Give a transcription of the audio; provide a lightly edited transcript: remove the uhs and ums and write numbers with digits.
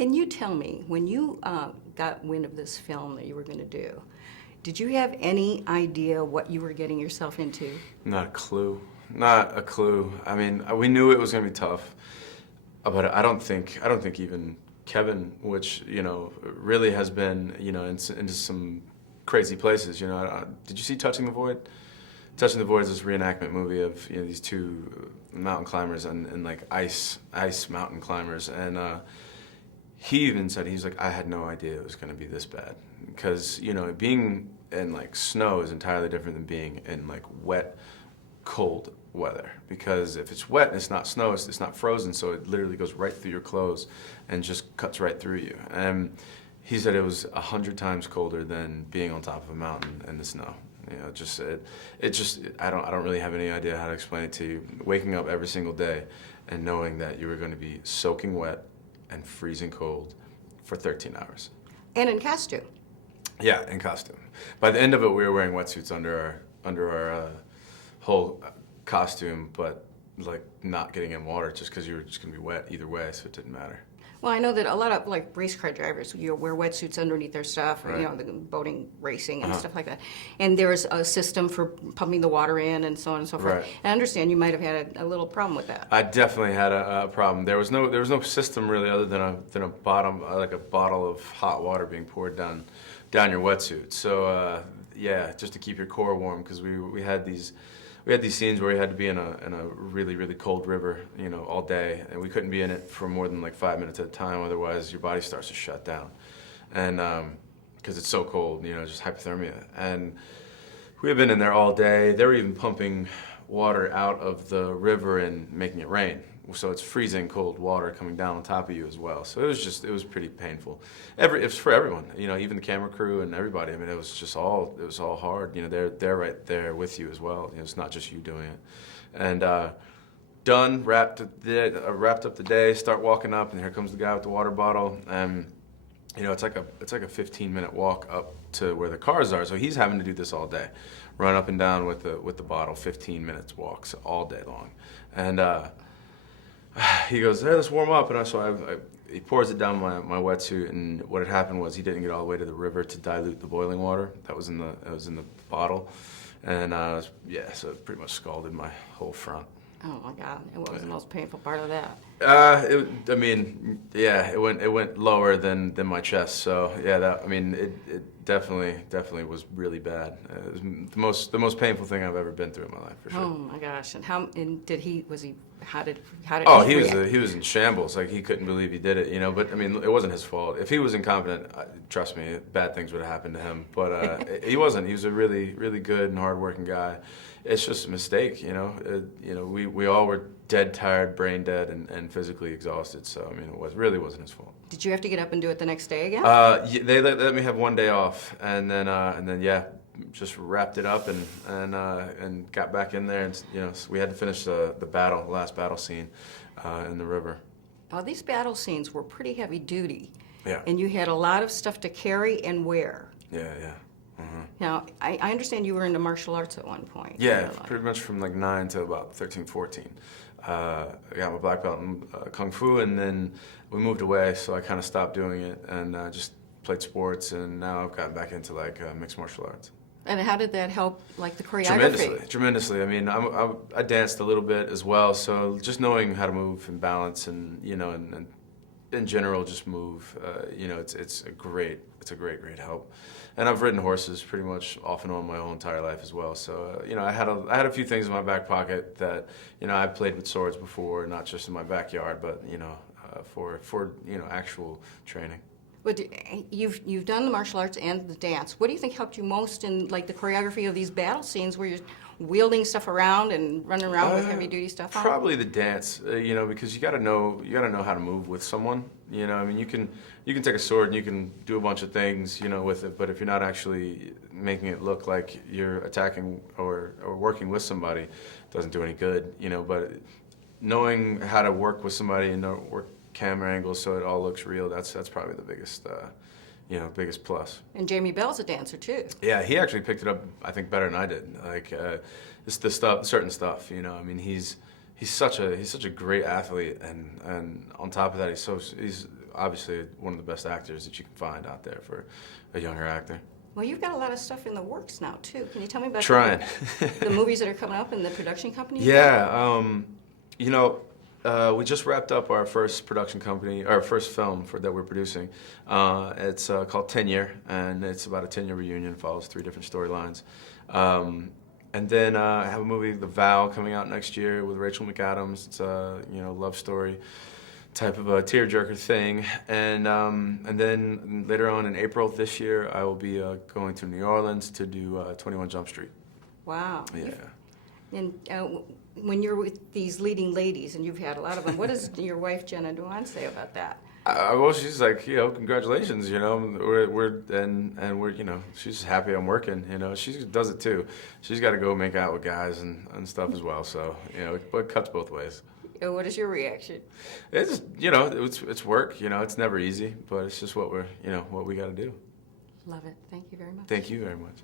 Can you tell me, when you got wind of this film that you were going to do, did you have any idea what you were getting yourself into? Not a clue. Not a clue. I mean, we knew it was going to be tough, but I don't think even Kevin, which, really has been, into some crazy places. Did you see Touching the Void? Touching the Void is this reenactment movie of these two mountain climbers and like ice mountain climbers, and he even said, he's like, I had no idea it was going to be this bad, because being in like snow is entirely different than being in like wet, cold weather, because if it's wet and it's not snow, it's not frozen, so it literally goes right through your clothes and just cuts right through you. And he said it was 100 times colder than being on top of a mountain in the snow. I don't really have any idea how to explain it to you. Waking up every single day and knowing that you were going to be soaking wet and freezing cold for 13 hours. And in costume. Yeah, in costume. By the end of it, we were wearing wetsuits under our whole costume, but like not getting in water just because you were just going to be wet either way, so it didn't matter. Well, I know that a lot of like race car drivers, wear wetsuits underneath their stuff, or, Right. the boating racing and stuff like that. And there's a system for pumping the water in and so on and so forth. Right. And I understand you might have had a little problem with that. I definitely had a problem. There was no system really other than a bottom, like a bottle of hot water being poured down your wetsuit. So yeah, just to keep your core warm, because we had these scenes where we had to be in a really, really cold river, all day, and we couldn't be in it for more than like 5 minutes at a time. Otherwise, your body starts to shut down, and because it's so cold, just hypothermia. And we had been in there all day. They were even pumping water out of the river and making it rain. So it's freezing cold water coming down on top of you as well. So it was pretty painful. It was for everyone, even the camera crew and everybody. I mean, it was all hard. They're right there with you as well. It's not just you doing it. And wrapped up the day, start walking up, and here comes the guy with the water bottle. And it's like a 15-minute walk up to where the cars are. So he's having to do this all day, run up and down with the bottle, 15 minutes walks all day long. And he goes, hey, let's warm up. And he pours it down my wetsuit, and what had happened was he didn't get all the way to the river to dilute the boiling water that was in the bottle. And so it pretty much scalded my whole front. Oh my God! And what was the most painful part of that? It went lower than my chest. So yeah, it definitely was really bad. It was the most painful thing I've ever been through in my life, for sure. Oh my gosh! And how did Oh, he react? he was in shambles. Like, he couldn't believe he did it, But I mean, it wasn't his fault. If he was incompetent, trust me, bad things would have happened to him. But he wasn't. He was a really, really good and hardworking guy. It's just a mistake, We all were dead tired, brain dead, and physically exhausted. So I mean, it really wasn't his fault. Did you have to get up and do it the next day again? They let me have one day off, and then yeah, just wrapped it up and got back in there, and so we had to finish the last battle scene in the river. Well, these battle scenes were pretty heavy duty. Yeah. And you had a lot of stuff to carry and wear. Yeah. Now, I understand you were into martial arts at one point. Yeah, pretty much from like 9 to about 13, 14. I got my black belt in Kung Fu, and then we moved away, so I kind of stopped doing it and just played sports, and now I've gotten back into like mixed martial arts. And how did that help, like the choreography? Tremendously. I mean, I danced a little bit as well, so just knowing how to move and balance, and and in general just move, it's a great help. And I've ridden horses pretty much off and on my whole entire life as well. So I had a few things in my back pocket that I played with swords before, not just in my backyard, but for actual training. But you've done the martial arts and the dance. What do you think helped you most in like the choreography of these battle scenes where you're wielding stuff around and running around with heavy duty stuff on? Probably the dance, because you got to know how to move with someone. I mean, you can take a sword and you can do a bunch of things, with it, but if you're not actually making it look like you're attacking or working with somebody, it doesn't do any good. But knowing how to work with somebody and work camera angles so it all looks real, that's probably the biggest biggest plus. And Jamie Bell's a dancer too. Yeah, he actually picked it up, I think, better than I did. Like, it's the certain stuff. I mean, he's such a great athlete, and on top of that, obviously one of the best actors that you can find out there for a younger actor. Well, you've got a lot of stuff in the works now, too. Can you tell me about Trying. the movies that are coming up and the production company? Yeah, you know, we just wrapped up our first production company, our first film that we're producing. It's called 10 Year, and it's about a 10-year reunion. Follows 3 different storylines. And then I have a movie, The Vow, coming out next year with Rachel McAdams. It's a love story type of a tearjerker thing. And then later on in April this year, I will be going to New Orleans to do 21 Jump Street. Wow. Yeah. And when you're with these leading ladies, and you've had a lot of them, what does your wife Jenna Dewan say about that? Well, she's like, congratulations, we're she's happy I'm working, she does it too. She's got to go make out with guys and stuff as well, so, it cuts both ways. What is your reaction? It's, it's work, it's never easy, but it's just what we got to do. Love it. Thank you very much. Thank you very much.